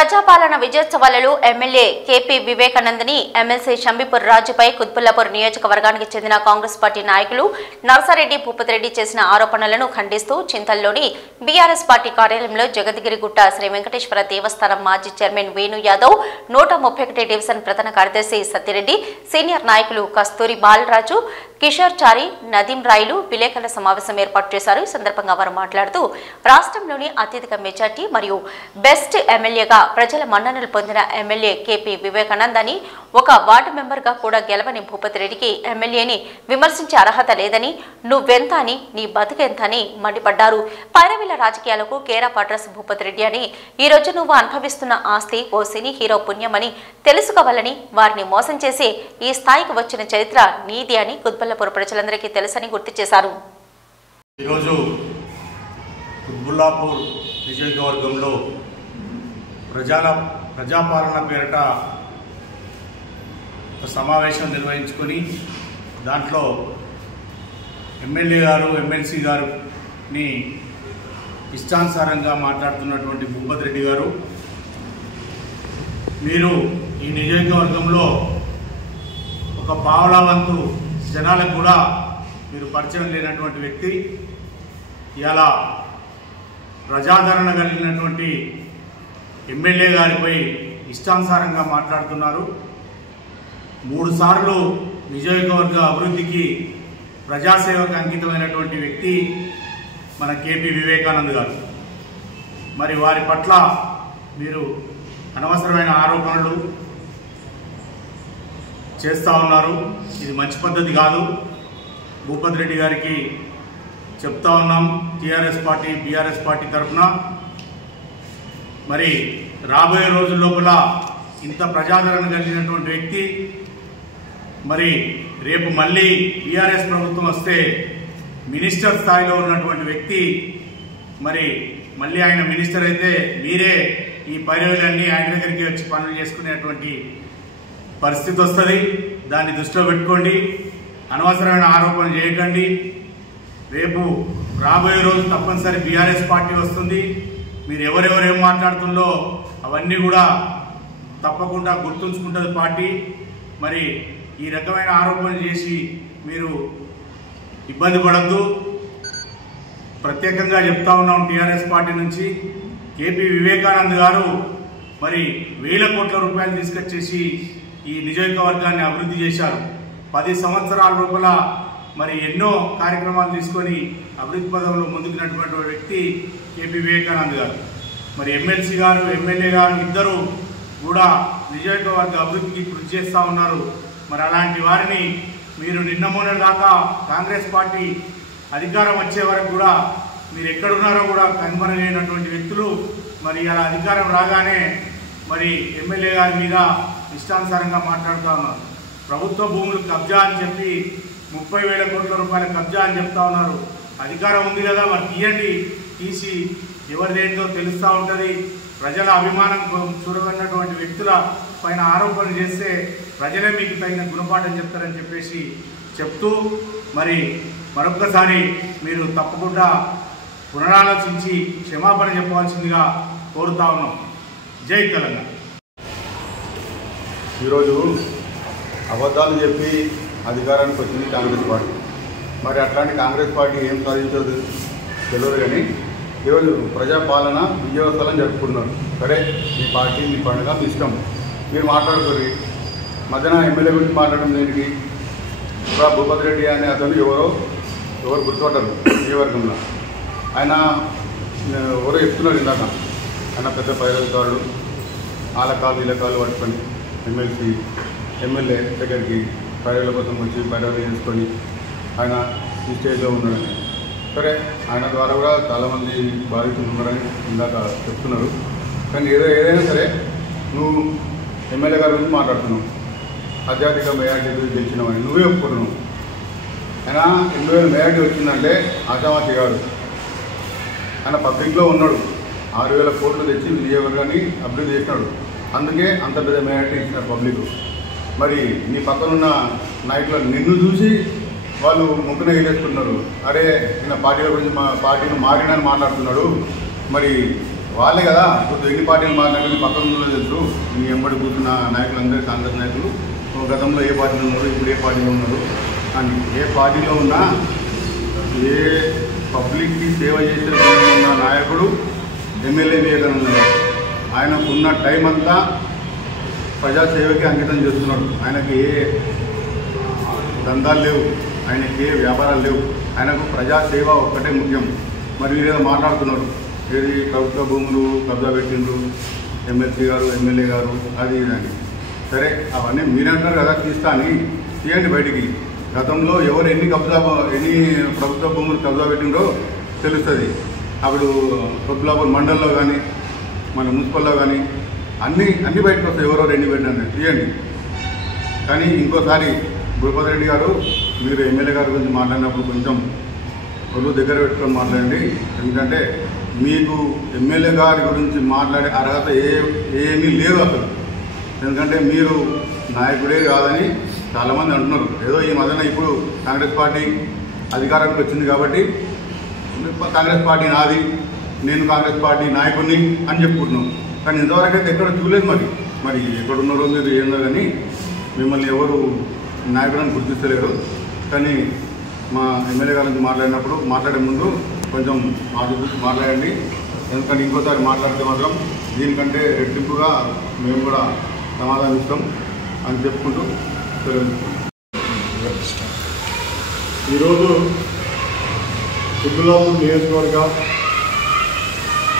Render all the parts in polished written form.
ప్రజాపాలన విజయోత్సవాలలో MLA KP వివేకానందని MLC Shambipur రాజుపై కుత్బుల్లాపూర్ నియోజకవర్గానికి చెందిన కాంగ్రెస్ పార్టీ నాయకులు నర్సారెడ్డి భూపతిరెడ్డి చేసిన ఆరోపణలను ఖండిస్తూ చింతల్లోని బీఆర్ఎస్ పార్టీ కార్యాలయంలో జగద్గిరిగుట్ట శ్రీ వెంకటేశ్వర దేవస్థానం మాజీ చైర్మన్ వేణు యాదవ్ 131 డివిజన్ ప్రధాన కార్యదర్శి సత్యరెడ్డి సీనియర్ నాయకులు కస్తూరి బాలరాజు కిషోర్ చారి నదీం రాయలు విలేకరుల సమావేశం ఏర్పాటు చేశారు। ఈ సందర్భంగా వారు మాట్లాడుతూ రాష్ట్రంలోని అత్యధిక మెజార్టీ మరియు బెస్ట్ ఎమ్మెల్యేగా ప్రజల మన్ననలు పొందిన ఎమ్మెల్యే కేపీ వివేకానంద్ అని ఒక వార్డు మెంబర్గా కూడా గెలవని భూపతిరెడ్డికి ఎమ్మెల్యేని విమర్శించే అర్హత లేదని నువ్వెంత అని నీ బతుకెంత అని మండిపడ్డారు। పైరవీల రాజకీయాలకు కేరా పట్రస్ భూపతిరెడ్డి అని ఈ రోజు నువ్వు అనుభవిస్తున్న ఆస్తి ఓ సినీ హీరో పుణ్యమని తెలుసుకోవాలని వారిని మోసం చేసి ఈ స్థాయికి వచ్చిన చరిత్ర నీది అని కుత్బుల్లాపూర్ ప్రజలందరికీ తెలుసని గుర్తు చేశారు। ఈరోజు కుత్బుల్లాపూర్ నియోజకవర్గంలో ప్రజాపాలన పేరిట సమావేశం నిర్వహించుకొని దాంట్లో ఎమ్మెల్యే గారు ఎమ్మెల్సీ గారుని ఇష్టానుసారంగా మాట్లాడుతున్నటువంటి భూపతిరెడ్డి గారు, మీరు ఈ నియోజకవర్గంలో ఒక పావలా వంతు జనాలకు కూడా మీరు పరిచయం లేనటువంటి వ్యక్తి, ఇలా ప్రజాదరణ కలిగినటువంటి ఎమ్మెల్యే గారిపై ఇష్టానుసారంగా మాట్లాడుతున్నారు। 3 సార్లు నియోజకవర్గ అభివృద్ధికి ప్రజాసేవకు అంకితమైనటువంటి వ్యక్తి మన కేపీ వివేకానంద్ గారు। మరి వారి పట్ల మీరు అనవసరమైన ఆరోపణలు చేస్తూ ఉన్నారు। ఇది మంచి పద్ధతి కాదు। భూపతిరెడ్డి గారికి చెప్తా ఉన్నాం, టీఆర్ఎస్ పార్టీ బీఆర్ఎస్ పార్టీ తరఫున మరి రాబోయే రోజుల లోపల ఇంత ప్రజాదరణ కలిగినటువంటి వ్యక్తి, మరి రేపు మళ్ళీ బీఆర్ఎస్ ప్రభుత్వం వస్తే మినిస్టర్ స్థాయిలో ఉన్నటువంటి వ్యక్తి, మరి మళ్ళీ ఆయన మినిస్టర్ అయితే మీరే ఈ పైరవీలన్నీ ఆయన దగ్గరికి వచ్చి పనులు చేసుకునేటువంటి పరిస్థితి వస్తుంది। దాన్ని దృష్టిలో పెట్టుకోండి, అనవసరమైన ఆరోపణలు చేయకండి। రేపు రాబోయే రోజు తప్పనిసరి బీఆర్ఎస్ పార్టీ వస్తుంది, మీరు ఎవరెవరు ఏం మాట్లాడుతుందో అవన్నీ కూడా తప్పకుండా గుర్తుంచుకుంటుంది పార్టీ। మరి ఈ రకమైన ఆరోపణలు చేసి మీరు ఇబ్బంది పడద్దు। ప్రత్యేకంగా చెప్తా ఉన్నాం టీఆర్ఎస్ పార్టీ నుంచి, కేపీ వివేకానంద్ గారు మరి వేల కోట్ల రూపాయలు తీసుకొచ్చేసి ఈ నియోజకవర్గాన్ని అభివృద్ధి చేశారు। 10 సంవత్సరాల లోపల మరి ఎన్నో కార్యక్రమాలు తీసుకొని అభివృద్ధి పదంలో ముందుకున్నటువంటి వ్యక్తి కేపీ వివేకానంద్ గారు। మరి ఎమ్మెల్సీ గారు ఎమ్మెల్యే గారు ఇద్దరు కూడా నియోజకవర్గ అభివృద్ధికి కృషి చేస్తూ ఉన్నారు। మరి అలాంటి వారిని మీరు నిన్న మొన్న దాకా కాంగ్రెస్ పార్టీ అధికారం వచ్చే వరకు కూడా మీరు ఎక్కడున్నారో కూడా కనుమరుగైనటువంటి వ్యక్తులు మరి అలా అధికారం రాగానే మరి ఎమ్మెల్యే గారి మీద ఇష్టానుసారంగా మాట్లాడుతూ ఉన్నారు। ప్రభుత్వ భూములు కబ్జా అని చెప్పి 30,000 కోట్ల రూపాయల కబ్జా అని చెప్తా ఉన్నారు। అధికారం ఉంది కదా, మరి తీయండి, తీసి ఎవరిదేంటో తెలుస్తూ ఉంటుంది। ప్రజల అభిమానం చూరగన్నటువంటి వ్యక్తుల పైన ఆరోపణలు చేస్తే ప్రజలే మీకు తగిన గుణపాఠం చెప్తారని చెప్పేసి చెప్తూ మరి మరొక్కసారి మీరు తప్పకుండా పునరాలోచించి క్షమాపణ చెప్పవలసిందిగా కోరుతా ఉన్నాం। జై తెలంగాణ। ఈరోజు అబద్ధాలు చెప్పి అధికారానికి వచ్చింది కాంగ్రెస్ పార్టీ। మరి అట్లాంటి కాంగ్రెస్ పార్టీ ఏం సాధించదు తెలియదు, కానీ ఈరోజు ప్రజాపాలన విజయోత్సవాలను జరుపుకున్నారు। సరే, మీ పార్టీ మీ పండుగ మీ ఇష్టం, మీరు మాట్లాడుకోరు। మధ్యన ఎమ్మెల్యే గురించి మాట్లాడడం దేనికి? భూపతిరెడ్డి అనే అతను ఎవరు గుర్తుపట్టారు నియోజకవర్గంలో, ఆయన ఎవరో చెప్తున్నారు ఇందాక, ఆయన పెద్ద పైరవికారుడు, ఆలకాలు వీలకాలు పట్టుకొని ఎమ్మెల్యే దగ్గరికి పైరవుల కోసం వచ్చి పైరవులు చేసుకొని ఆయన ఈ స్టేజ్లో ఉన్నాడని। సరే, ఆయన ద్వారా కూడా చాలామంది బాధితులు ఉన్నారని ఇందాక చెప్తున్నారు, కానీ ఏదైనా సరే నువ్వు ఎమ్మెల్యే గారి గురించి మాట్లాడుతున్నావు, అత్యధిక మెజార్టీ గెలిచినామని నువ్వే ఒప్పుకున్నావు। ఆయన 2,000 మెజార్టీ వచ్చిందంటే ఆశామాషి కాదు, ఆయన పబ్లిక్లో ఉన్నాడు, 6,000 కోట్లు తెచ్చి నియోజకవర్గాన్ని అభివృద్ధి చేసినాడు, అందుకే అంత పెద్ద మెజార్టీ ఇచ్చినారు పబ్లిక్। మరి నీ పక్కనున్న నాయకులు నిన్ను చూసి వాళ్ళు ముక్కున వేసుకుంటున్నారు, అరే నిన్న పార్టీల గురించి మా పార్టీని మారినని మాట్లాడుతున్నాడు, మరి వాళ్ళే కదా ఇప్పుడు ఎన్ని పార్టీలు మాట్లాడి పక్కన ఉందో తెలుసు. మీ ఎంబడి కూర్చున్న నాయకులందరూ కాంగ్రెస్ నాయకులు గతంలో ఏ పార్టీలో ఉన్నారు, ఇప్పుడు ఏ పార్టీలో ఉన్నారు అని. ఏ పార్టీలో ఉన్నా ఏ పబ్లిక్కి సేవ చేసే ఉన్న నాయకుడు ఎమ్మెల్యే వివేకానంద గారు. ఆయనకున్న టైం అంతా ప్రజాసేవకి అంకితం చేస్తున్నాడు. ఆయనకి ఏ దందాలు లేవు, ఆయనకి ఏ వ్యాపారాలు లేవు. ఆయనకు ప్రజాసేవ ఒక్కటే ముఖ్యం. మరి వీరేదో మాట్లాడుతున్నాడు, ఏది ప్రభుత్వ భూములు కబ్జా పెట్టిండ్రు ఎమ్మెల్సీ గారు, ఎమ్మెల్యే గారు, అది ఇదని. సరే అవన్నీ మీరంటారు కదా, తీస్తా అని తీయండి బయటికి. గతంలో ఎవరు ఎన్ని ప్రభుత్వ భూములు కబ్జా పెట్టిండ్రో తెలుస్తుంది. అప్పుడు కొద్దులాపూర్ మండలంలో కానీ మన మున్సిపల్లో కానీ అన్ని బయటకు వస్తాయి. ఎవరెవరు ఎన్ని పెట్టినా తీయండి. కానీ ఇంకోసారి భూపతి రెడ్డి గారు, మీరు ఎమ్మెల్యే గారి గురించి మాట్లాడినప్పుడు కొంచెం ఒళ్ళు దగ్గర పెట్టుకొని మాట్లాడండి. ఎందుకంటే మీకు ఎమ్మెల్యే గారి గురించి మాట్లాడే అర్హత ఏమీ లేదు అసలు. ఎందుకంటే మీరు నాయకుడే కాదని చాలామంది అంటున్నారు. ఏదో ఈ మధ్యన ఇప్పుడు కాంగ్రెస్ పార్టీ అధికారానికి వచ్చింది కాబట్టి కాంగ్రెస్ పార్టీ నాది, నేను కాంగ్రెస్ పార్టీ నాయకుడిని అని చెప్పుకుంటున్నాం. కానీ ఇంతవరకు అయితే ఎక్కడ చూడలేదు. మరి ఎక్కడున్నారో మీరు ఏందో కానీ మిమ్మల్ని ఎవరు నాయకుడిని గుర్తిస్తలేరు. కానీ మా ఎమ్మెల్యే గారి నుంచి మాట్లాడే ముందు కొంచెం మాట్లాడండి. ఎందుకంటే ఇంకోసారి మాట్లాడితే మాత్రం దీనికంటే రెట్టింపుగా మేము కూడా సమాధానం ఇస్తాం అని చెప్పుకుంటూ ఈరోజు కుద్దులాపూర్ నియోజకవర్గ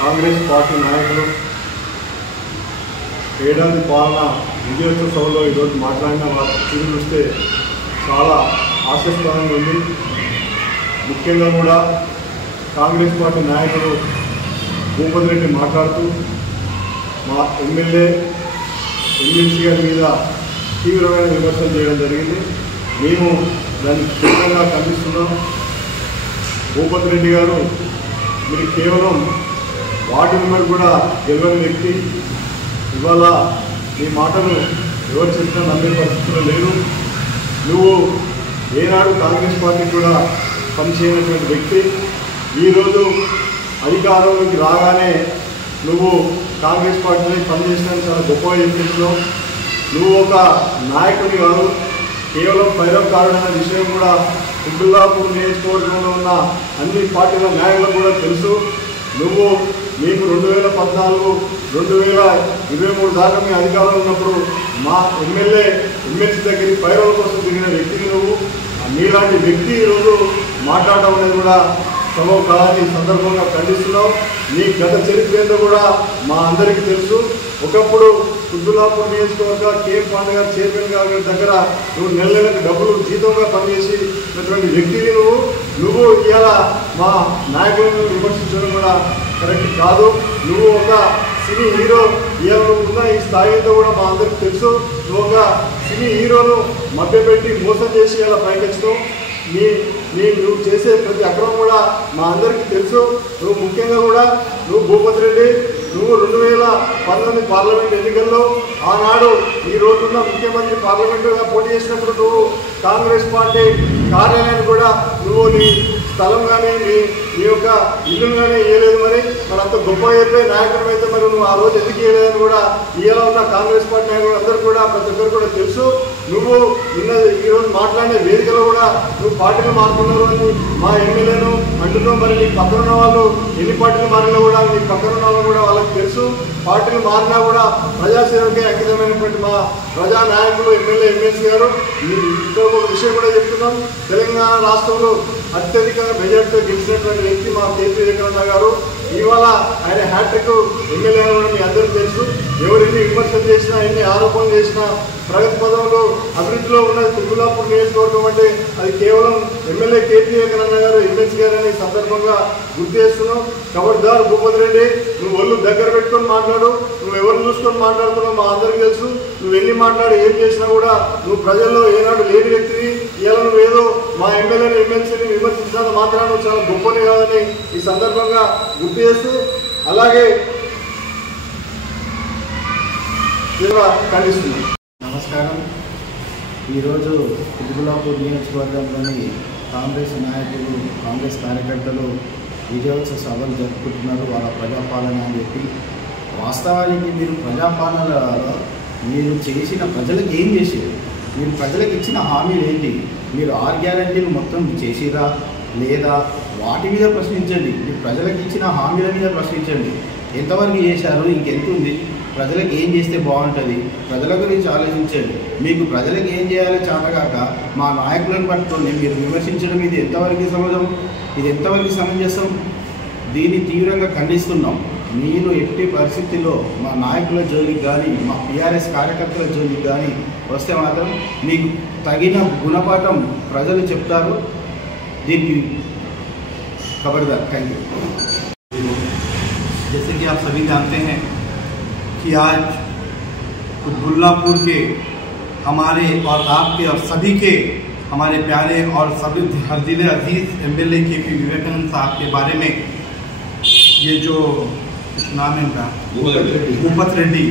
కాంగ్రెస్ పార్టీ నాయకులు ఏడాది పాలన విజయోత్సవ సభలో ఈరోజు మాట్లాడిన వారి తీరు చూస్తే చాలా ఆశాస్పదంగా ఉంది. ముఖ్యంగా కూడా కాంగ్రెస్ పార్టీ నాయకులు భూపతి రెడ్డి మాట్లాడుతూ మా ఎమ్మెల్సీ గారి మీద తీవ్రమైన విమర్శలు చేయడం జరిగింది. మేము దాన్ని తీవ్రంగా ఖండిస్తున్నాం. భూపతి రెడ్డి గారు, మీరు కేవలం వార్డు మెంబర్ కూడా గెలవని వ్యక్తి. ఇవాళ నీ మాటలు ఎవరు చెప్పినా నమ్మే పరిస్థితుల్లో లేరు. నువ్వు ఏనాడు కాంగ్రెస్ పార్టీ కూడా పనిచేయనటువంటి వ్యక్తి. ఈరోజు అధికారంలోకి రాగానే నువ్వు కాంగ్రెస్ పార్టీని పనిచేయడానికి చాలా గొప్పగా చెప్తున్నావు. నువ్వు ఒక నాయకుడి కాదు, కేవలం పైరవకారుడన్న విషయం కూడా కుద్దులాపూర్ నియోజకవర్గంలో ఉన్న అన్ని పార్టీల నాయకులకు కూడా తెలుసు. మీకు 2014, 2023 దాకా మీ అధికారంలో ఉన్నప్పుడు మా ఎమ్మెల్సీ దగ్గరికి పైరవుల కోసం తిరిగిన వ్యక్తిని నువ్వు. మీలాంటి వ్యక్తి ఈరోజు మాట్లాడటం అనేది కూడా సభ కాదని సందర్భంగా ఖండిస్తున్నావు. నీ గత చరిత్ర ఏందో కూడా మా అందరికీ తెలుసు. ఒకప్పుడు కుద్దులాపూర్ నియోజకవర్గ కేఎం పాండే గారు చైర్మన్ గారి దగ్గర నువ్వు నెలకు డబ్బులు జీతంగా పనిచేసినటువంటి వ్యక్తిని నువ్వు ఇవాళ మా నాయకులను విమర్శించడం కూడా కరెక్ట్ కాదు. నువ్వు ఒక సినీ హీరో, ఇవాళ ఉన్న ఈ స్థాయితో కూడా మా అందరికీ తెలుసు. నువ్వు ఒక సినీ హీరోను మభ్యపెట్టి మోసం చేసి ఇలా పైకెచ్చుకో. నువ్వు చేసే ప్రతి అక్రమం కూడా మా అందరికీ తెలుసు. నువ్వు ముఖ్యంగా కూడా భూపతి రెడ్డి, నువ్వు 2019 పార్లమెంట్ ఎన్నికల్లో ఆనాడు ఈ రోజున్న ముఖ్యమంత్రి పార్లమెంటుగా పోటీ చేసినప్పుడు నువ్వు కాంగ్రెస్ పార్టీ కార్యాలయాన్ని కూడా నువ్వు నీ స్థలం కానీ నీ యొక్క ఇల్లును కానీ ఇవ్వలేదు. మరి అంత గొప్ప చెప్పే నాయకుడు అయితే మరి నువ్వు ఆ రోజు ఎందుకు ఇవ్వలేదని కూడా ఇవాళ ఉన్న కాంగ్రెస్ పార్టీ నాయకులు అందరూ కూడా ప్రతి ఒక్కరు కూడా తెలుసు. నువ్వు ఈరోజు మాట్లాడే వేదికలో కూడా నువ్వు పార్టీలు మారుతున్నారు అని మా ఎమ్మెల్యేను అంటున్నావు. మరి నీ పక్కన ఉన్న వాళ్ళు ఎన్ని పార్టీలు మారినా కూడా నీ పక్కన ఉన్న వాళ్ళు కూడా వాళ్ళకి తెలుసు. పార్టీలు మారినా కూడా ప్రజాసేవకే అంకితమైనటువంటి మా ప్రజా నాయకులు ఎమ్మెల్సీ గారు. ఇంకో ఒక విషయం కూడా చెప్తున్నాం. తెలంగాణ రాష్ట్రంలో అత్యధిక మెజార్టీతో గెలిచినటువంటి వ్యక్తి మా కేపీ వివేకానంద గారు. ఇవాళ ఆయన హ్యాట్రిక్ ఎమ్మెల్యే కూడా మీ అందరికీ తెలుసు. ఎవరు ఎన్ని విమర్శలు చేసినా, ఎన్ని ఆరోపణలు చేసినా, ప్రగతి పదంలో అభివృద్ధిలో ఉన్నది కుద్దులాపూర్ నియోజకవర్గం అంటే అది కేవలం ఎమ్మెల్యే కేపీ వివేకానంద గారు, ఎమ్మెల్సీ గారు అనే సందర్భంగా గుర్తు చేస్తున్నాం. ఖబర్దార్ భూపతి రెడ్డి, నువ్వు ఒళ్ళు దగ్గర పెట్టుకొని మాట్లాడు. నువ్వు ఎవరు చూసుకొని మాట్లాడుతున్నావు మా అందరికీ తెలుసు. నువ్వు ఎన్ని మాట్లాడి ఏం చేసినా కూడా నువ్వు ప్రజల్లో ఏనాడు లేని వ్యక్తివి. ఇలా నువ్వేదో మా ఎమ్మెల్యేని, ఎమ్మెల్సీని విమర్శించినంత మాత్రాన నువ్వు చాలా గొప్పని కాదని ఈ సందర్భంగా గుర్తు చేస్తూ, అలాగే ఖండిస్తున్నాను. నమస్కారం. ఈరోజు కుద్దులాపూర్ నియోజకవర్గంలోని కాంగ్రెస్ నాయకులు, కాంగ్రెస్ కార్యకర్తలు విజయోత్సవ సభలు జరుపుకుంటున్నారు వాళ్ళ ప్రజాపాలన అని చెప్పి. వాస్తవానికి మీరు ప్రజాపాలనలో మీరు చేసిన ప్రజలకు ఏం చేసారు? మీరు ప్రజలకు ఇచ్చిన హామీలు ఏంటి? మీరు 6 గ్యారెంటీలు మొత్తం చేసిరా లేదా? వాటి మీద ప్రశ్నించండి. మీరు ప్రజలకు ఇచ్చిన హామీల మీద ప్రశ్నించండి. ఎంతవరకు చేశారు? ఇంకెంత ఉంది? ప్రజలకు ఏం చేస్తే బాగుంటుంది? ప్రజల గురించి ఆలోచించండి. మీకు ప్రజలకు ఏం చేయాలో చేతగాక మా నాయకులను పట్టుకొని మీరు విమర్శించడం ఇది ఎంతవరకు సమాజం? ఇది ఎంతవరకు సమంజసం? దీన్ని తీవ్రంగా ఖండిస్తున్నాం. మీరు ఎట్టి పరిస్థితిలో మా నాయకుల జోలికి కానీ మా టీఆర్ఎస్ కార్యకర్తల జోలికి కానీ వస్తే మాత్రం మీకు తగిన గుణపాఠం ప్రజలు చెప్తారు. దీనికి खबरदार। Thank you. जैसे कि आप सभी जानते हैं कि आज कुतबुल्लापुर के हमारे और आपके और सभी के हमारे प्यारे और सभी हरदिल अजीज़ एमएलए केपी विवेकानंद साहब के बारे में ये जो नाम है इनका भूपत रेड्डी,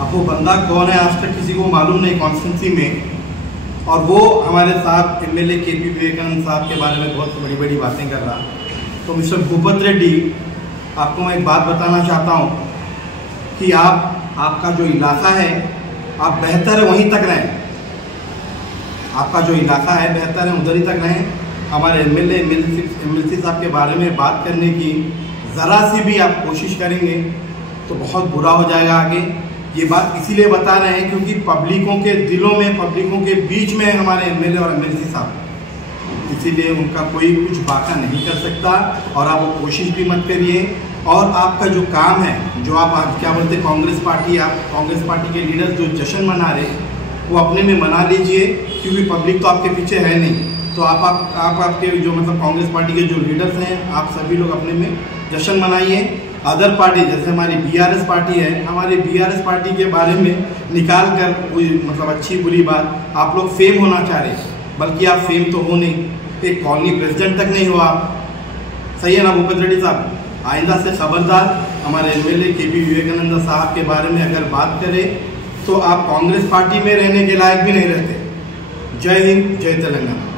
अब वो बंदा कौन है आज तक किसी को मालूम नहीं कॉन्स्टिट्यूंसी में, और वो हमारे साथ एमएलए केपी विवेकानंद साहब के बारे में बहुत बड़ी बड़ी बातें कर रहा। तो मिस्टर भूपत रेड्डी, आपको मैं एक बात बताना चाहता हूँ कि आपका जो इलाका है आप बेहतर है वहीं तक रहें। आपका जो इलाका है बेहतर है उधर ही तक रहें। हमारे एमएलसी साहब के बारे में बात करने की ज़रा सी भी आप कोशिश करेंगे तो बहुत बुरा हो जाएगा आगे। ये बात इसीलिए बता रहे हैं क्योंकि पब्लिकों के दिलों में, पब्लिकों के बीच में हमारे एमएलए और एमएलसी साहब, इसीलिए उनका कोई कुछ बाका नहीं कर सकता और आप वो कोशिश भी मत करिए। और आपका जो काम है, जो आप क्या बोलते हैं कांग्रेस पार्टी, आप कांग्रेस पार्टी के लीडर्स जो जश्न मना रहे वो अपने में मना लीजिए क्योंकि पब्लिक तो आपके पीछे है नहीं। तो आपके जो मतलब कांग्रेस पार्टी के जो लीडर्स हैं आप सभी लोग अपने में जश्न मनाइए। अदर पार्टी जैसे हमारी बीआरएस पार्टी है, हमारी बीआरएस पार्टी के बारे में निकाल कर कोई मतलब अच्छी बुरी बात आप लोग फेम होना चाह रहे, बल्कि आप फेम तो हो नहीं, एक कॉलोनी प्रेसिडेंट तक नहीं हो आप। सही है ना भूपत रेड्डी साहब? आइंदा से खबरदार, हमारे एमएलए केपी विवेकानंद साहब के बारे में अगर बात करें तो आप कांग्रेस पार्टी में रहने के लायक भी नहीं रहते। जय हिंद, जय तेलंगाना।